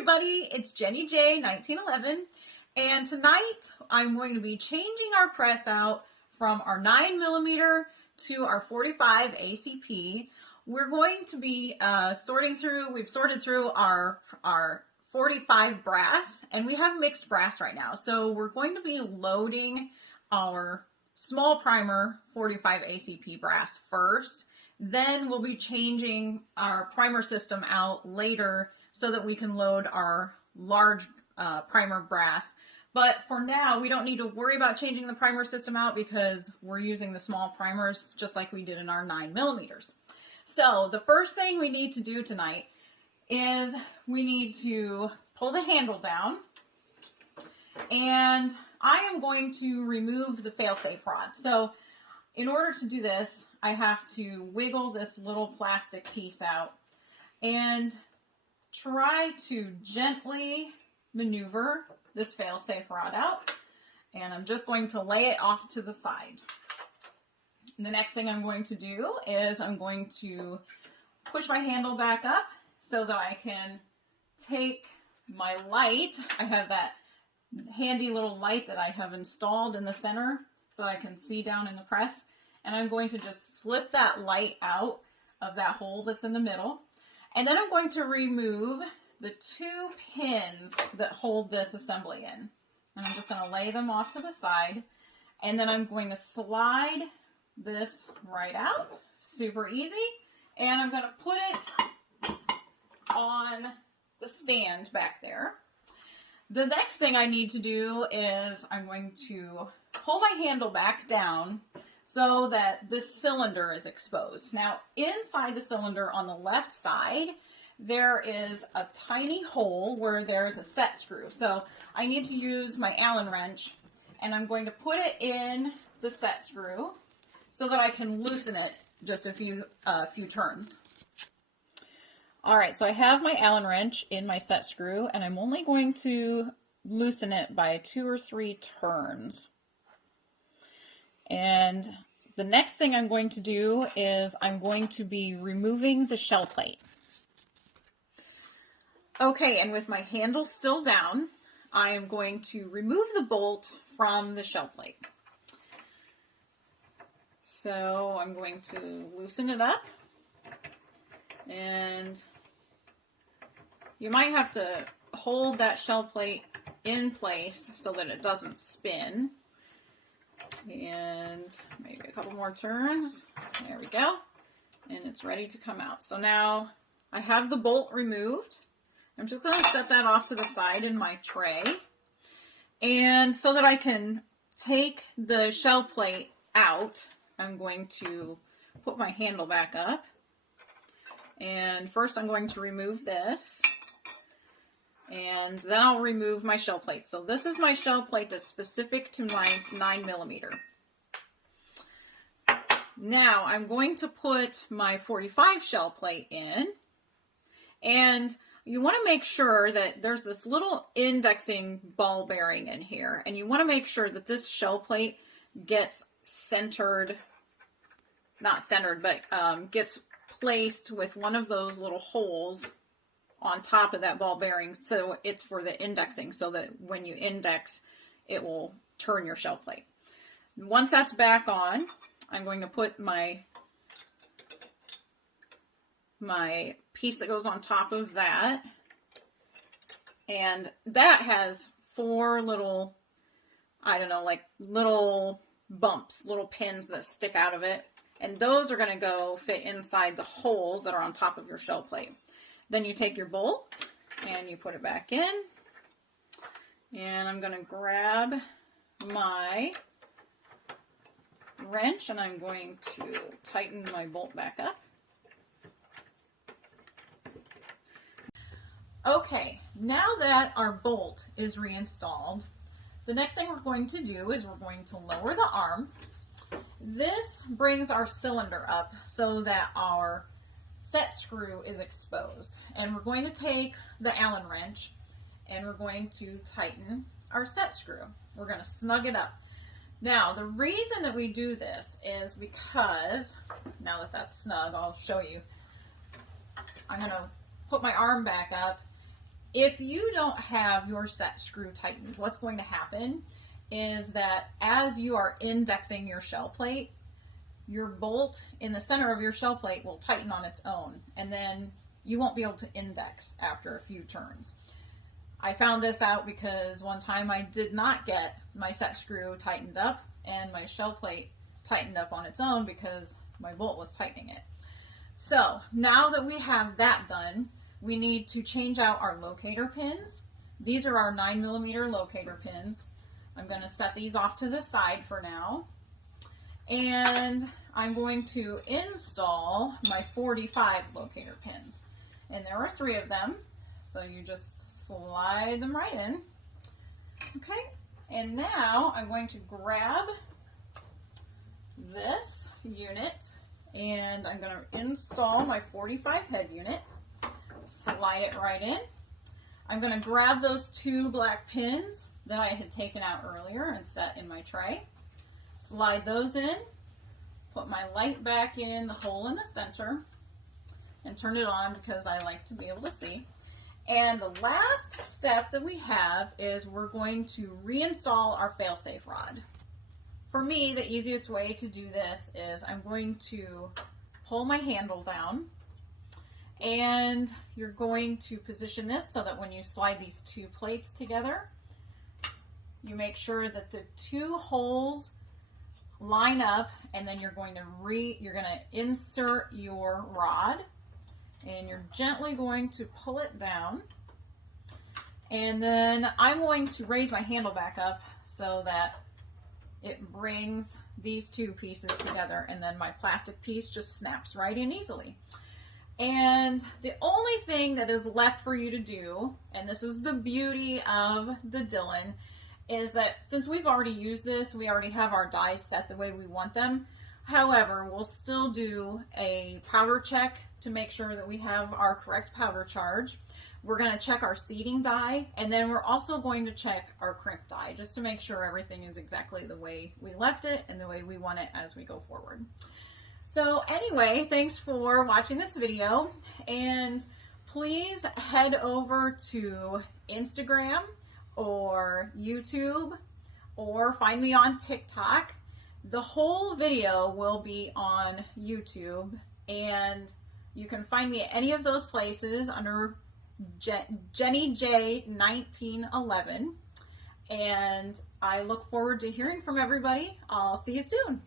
everybody, it's Jenny J 1911, and tonight I'm going to be changing our press out from our 9mm to our 45 ACP. We're going to be we've sorted through our 45 brass, and we have mixed brass right now. So we're going to be loading our small primer 45 ACP brass first. Then we'll be changing our primer system out later so that we can load our large primer brass. But for now, we don't need to worry about changing the primer system out because we're using the small primers just like we did in our 9mm. So the first thing we need to do tonight is we need to pull the handle down, and I am going to remove the failsafe rod. So in order to do this, I have to wiggle this little plastic piece out and try to gently maneuver this failsafe rod out. And I'm just going to lay it off to the side. And the next thing I'm going to do is I'm going to push my handle back up so that I can take my light. I have that handy little light that I have installed in the center so I can see down in the press. And I'm going to just slip that light out of that hole that's in the middle. And then I'm going to remove the two pins that hold this assembly in. And I'm just going to lay them off to the side. And then I'm going to slide this right out. Super easy. And I'm going to put it on the stand back there. The next thing I need to do is I'm going to pull my handle back down so that this cylinder is exposed. Now, inside the cylinder on the left side, there is a tiny hole where there's a set screw. So I need to use my Allen wrench, and I'm going to put it in the set screw so that I can loosen it just a few turns. All right, so I have my Allen wrench in my set screw, and I'm only going to loosen it by 2 or 3 turns. And the next thing I'm going to do is I'm going to be removing the shell plate. Okay, and with my handle still down, I am going to remove the bolt from the shell plate. So I'm going to loosen it up, and you might have to hold that shell plate in place so that it doesn't spin. And maybe a couple more turns. There we go. And it's ready to come out. So now I have the bolt removed. I'm just going to set that off to the side in my tray. And so that I can take the shell plate out, I'm going to put my handle back up. And first I'm going to remove this. And then I'll remove my shell plate. So this is my shell plate that's specific to my 9mm. Now I'm going to put my 45 shell plate in. And you want to make sure that there's this little indexing ball bearing in here. And you want to make sure that this shell plate gets centered, not centered, but gets placed with one of those little holes on top of that ball bearing, so it's for the indexing, so that when you index, it will turn your shell plate. Once that's back on, I'm going to put my piece that goes on top of that, and that has 4 little, I don't know, like little bumps, little pins that stick out of it, and those are going to go fit inside the holes that are on top of your shell plate. Then you take your bolt and you put it back in, and I'm going to grab my wrench and I'm going to tighten my bolt back up. Okay, now that our bolt is reinstalled, the next thing we're going to do is we're going to lower the arm. This brings our cylinder up so that our set screw is exposed, and we're going to take the Allen wrench and we're going to tighten our set screw. We're going to snug it up. Now the reason that we do this is because, now that that's snug, I'll show you. I'm going to put my arm back up If you don't have your set screw tightened, what's going to happen is that as you are indexing your shell plate, your bolt in the center of your shell plate will tighten on its own, and then you won't be able to index after a few turns. I found this out because one time I did not get my set screw tightened up and my shell plate tightened up on its own because my bolt was tightening it. So now that we have that done, we need to change out our locator pins. These are our 9mm locator pins. I'm going to set these off to the side for now. And I'm going to install my 45 locator pins. And there are 3 of them. So you just slide them right in. Okay, and now I'm going to grab this unit and I'm going to install my 45 head unit. Slide it right in. I'm going to grab those 2 black pins that I had taken out earlier and set in my tray. Slide those in, put my light back in the hole in the center, and turn it on because I like to be able to see. And the last step that we have is we're going to reinstall our failsafe rod. For me, the easiest way to do this is I'm going to pull my handle down, and you're going to position this so that when you slide these 2 plates together, you make sure that the 2 holes line up, and then you're going to insert your rod, and you're gently going to pull it down. And then I'm going to raise my handle back up so that it brings these 2 pieces together, and then my plastic piece just snaps right in easily. And the only thing that is left for you to do, and this is the beauty of the Dillon, is that since we've already used this, we already have our dies set the way we want them. However, we'll still do a powder check to make sure that we have our correct powder charge. We're going to check our seating die, and then we're also going to check our crimp die just to make sure everything is exactly the way we left it and the way we want it as we go forward. So anyway, thanks for watching this video, and please head over to Instagram or YouTube or find me on TikTok. The whole video will be on YouTube, and you can find me at any of those places under Jenny J 1911, and I look forward to hearing from everybody. I'll see you soon.